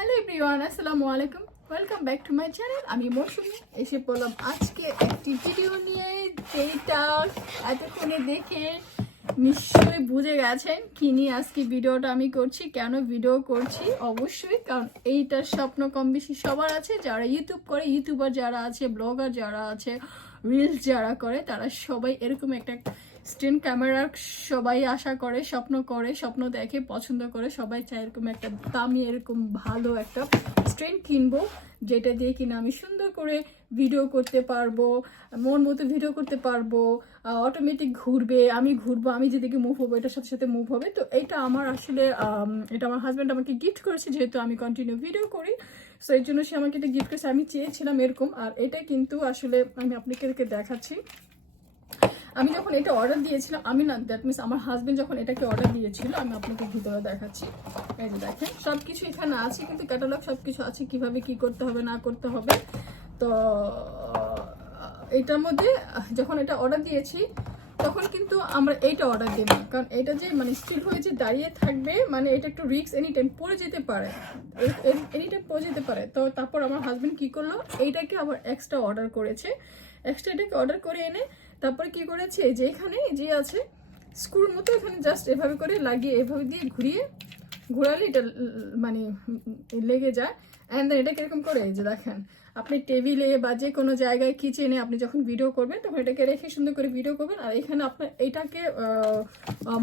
Hello everyone, আসসালামু আলাইকুম। Welcome back to my channel. আমি মৌসুমি এসে পড়লাম আজকে একটি ভিডিও নিয়ে, যেটা এতক্ষণে দেখে নিশ্চয়ই বুঝে গেছেন কি নিয়ে আজকে ভিডিওটা আমি করছি, কেন ভিডিও করছি। অবশ্যই কারণ এইটার স্বপ্ন কম বেশি সবার আছে, যারা ইউটিউব করে, ইউটিউবার যারা আছে, ব্লগার যারা আছে, রিলস যারা করে, তারা সবাই এরকম একটা স্ট্যান্ড ক্যামেরা সবাই আশা করে, স্বপ্ন দেখে, পছন্দ করে। সবাই চায় এরকম একটা দামি, এরকম ভালো একটা স্ট্যান্ড কিনবো, যেটা দিয়ে কিনা আমি সুন্দর করে ভিডিও করতে পারবো, মন মতো ভিডিও করতে পারবো, অটোমেটিক ঘুরবে, আমি ঘুরবো, আমি যেদিকে মুভ হবো এটার সাথে সাথে মুভ হবে। তো এটা আমার আসলে এটা আমার হাজব্যান্ড আমাকে গিফট করেছে, যেহেতু আমি কন্টিনিউ ভিডিও করি। সো এর জন্য সে আমাকে এটা গিফট করেছে। আমি চেয়েছিলাম এরকম, আর এটা কিন্তু আসলে আমি আপনাদেরকে দেখাচ্ছি। আমি যখন এটা অর্ডার দিয়েছিলাম, আমি না, দ্যাট মিনস আমার হাজবেন্ড যখন এটাকে অর্ডার দিয়েছিল, আমি আপনাকে ভিতরে দেখাচ্ছি। এই যে দেখেন, সব কিছু এখানে আছে, কিন্তু ক্যাটালগ সব কিছু আছে, কিভাবে কি করতে হবে না করতে হবে। তো এটার মধ্যে যখন এটা অর্ডার দিয়েছি, তখন কিন্তু আমরা এইটা অর্ডার দিই না, কারণ এটা যে মানে স্টিল হয়ে যে দাঁড়িয়ে থাকবে, মানে এটা একটু রিস্ক, এনি টাইম পড়ে যেতে পারে, এনি টাইম পড়ে যেতে পারে। তো তারপর আমার হাজবেন্ড কি করলো, এইটাকে আবার এক্সট্রা অর্ডার করেছে। এক্সট্রা এটাকে অর্ডার করে এনে তারপরে কি করেছে, যে এখানে যে আছে স্ক্রুর মতো, এখানে জাস্ট এভাবে করে লাগিয়ে, এভাবে দিয়ে ঘুরালে এটা মানে লেগে যায়। অ্যান্ড দেন এটা কিরকম করে, এই যে দেখেন, আপনি টেবিলে বা যে কোনো জায়গায় কিচেনে আপনি যখন ভিডিও করবেন, তখন এটাকে রেখে সুন্দর করে ভিডিও করবেন। আর এখানে আপনার এটাকে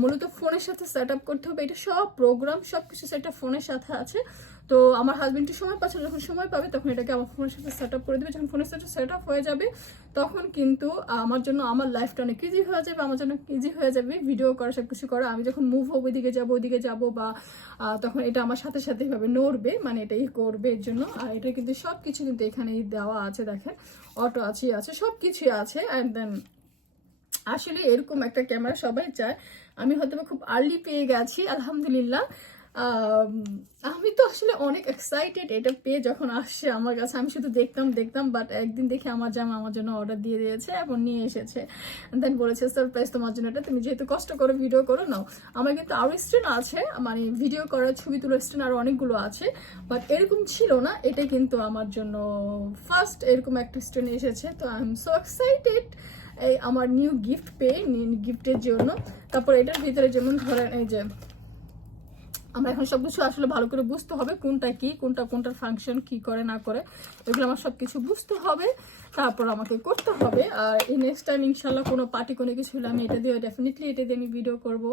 মূলত ফোনের সাথে সেট আপ করতে হবে। এটা সব প্রোগ্রাম, সব কিছু সেট আপ ফোনের সাথে আছে। তো আমার হাজবেন্ড সময় পাচ্ছে, যখন সময় পাবে তখন এটাকে আমার ফোনের সাথে সেট আপ করে দেবে। যখন ফোনের সাথে সেট আপ হয়ে যাবে, তখন কিন্তু আমার জন্য, আমার লাইফটা অনেক ইজি হয়ে যাবে, আমার জন্য ইজি হয়ে যাবে ভিডিও করা, সব কিছু করা। আমি যখন মুভ হবো, ওদিকে যাবো, বা তখন এটা আমার সাথে সাথে এভাবে নড়বে, মানে এটাই করবে এর জন্য। আর এটা কিন্তু সব কিছু কিন্তু এখানেই দেওয়া আছে, দেখেন, অটো আছে, সব কিছুই আছে। অ্যান্ড দেন আসলে এরকম একটা ক্যামেরা সবাই চায়। আমি হয়তো খুব আর্লি পেয়ে গেছি, আলহামদুলিল্লাহ। আমি তো আসলে অনেক এক্সাইটেড এটা পেয়ে, যখন আসছে আমার কাছে। আমি শুধু দেখতাম, বাট একদিন দেখে আমার জামা আমার জন্য অর্ডার দিয়ে দিয়েছে এবং নিয়ে এসেছে। দেন বলেছে সারপ্রাইজ তোমার জন্য, এটা তুমি যেহেতু কষ্ট করে ভিডিও করো, নাও। আমার কিন্তু আরও স্ট্যান্ড আছে, মানে ভিডিও করার, ছবি তোলার স্ট্যান্ড আরও অনেকগুলো আছে, বাট এরকম ছিল না। এটা কিন্তু আমার জন্য ফার্স্ট এরকম একটা স্ট্যান্ড এসেছে। তো আই এম সো এক্সাইটেড এই আমার নিউ গিফট পেয়ে, গিফটের জন্য। তারপর এটার ভিতরে যেমন ধরেন, এই যে আমরা এখন সবকিছু আসলে ভালো করে বুঝতে হবে, কোনটা কি, কোনটার ফাংশন কি করে না করে, এগুলো আমার সবকিছু বুঝতে হবে, তারপর আমাকে করতে হবে। আর এই নেক্সট টাইম ইনশাল্লাহ কোনো পার্টি, কোনো কিছু হলে আমি এটা দিয়ে ডেফিনেটলি এটা দিয়ে আমি ভিডিও করবো।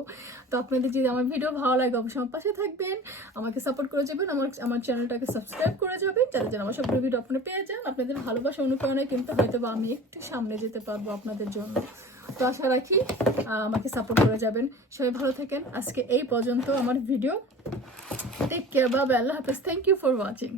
তো আপনাদের যদি আমার ভিডিও ভালো লাগে, অবশ্যই আমার পাশে থাকবেন, আমাকে সাপোর্ট করে যাবেন, আমার চ্যানেলটাকে সাবস্ক্রাইব করে যাবেন, যাতে যেন আমার সবগুলো ভিডিও আপনারা পেয়ে যান। আপনাদের ভালোবাসা অনুপ্রেরণায় কিন্তু হয়তো বা আমি একটু সামনে যেতে পারবো আপনাদের জন্য। তো আশা রাখি আমাকে সাপোর্ট করে যাবেন। সবাই ভালো থাকেন। আজকে এই পর্যন্ত আমার video. Take care, bye bye, আল্লাহ হাফেজ। Thank you for watching.